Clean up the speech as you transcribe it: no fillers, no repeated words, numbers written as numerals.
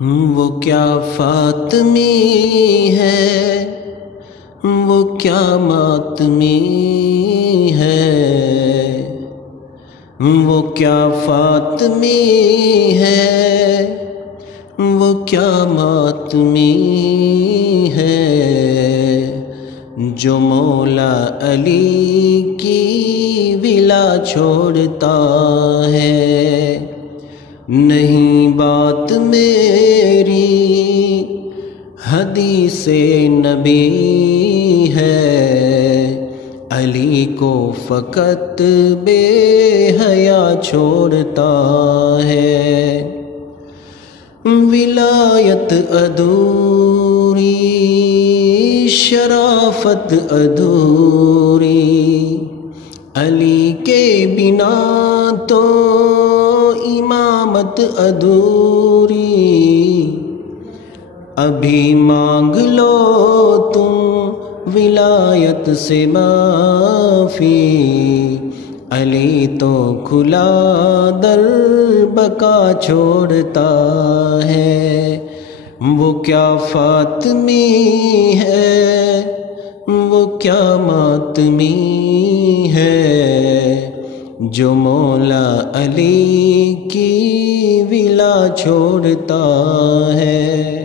وہ کیا فاطمی ہے، وہ کیا ماتمی ہے، وہ کیا فاطمی ہے، وہ کیا ماتمی ہے، جو مولا علی کی ولا چھوڑتا ہے۔ نہیں بات میری حدیث نبی ہے، علی کو فقط بے حیا چھوڑتا ہے۔ ولایت ادھوری، شرافت ادھوری، علی کے بنا تو امامت ادھوری۔ ابھی مانگ لو تم ولایت سے معافی، علی تو کھلا در بقا چھوڑتا ہے۔ وہ کیا فاطمی ہے، وہ کیا ماتمی ہے، جو مولا علی کی ولا چھوڑتا ہے۔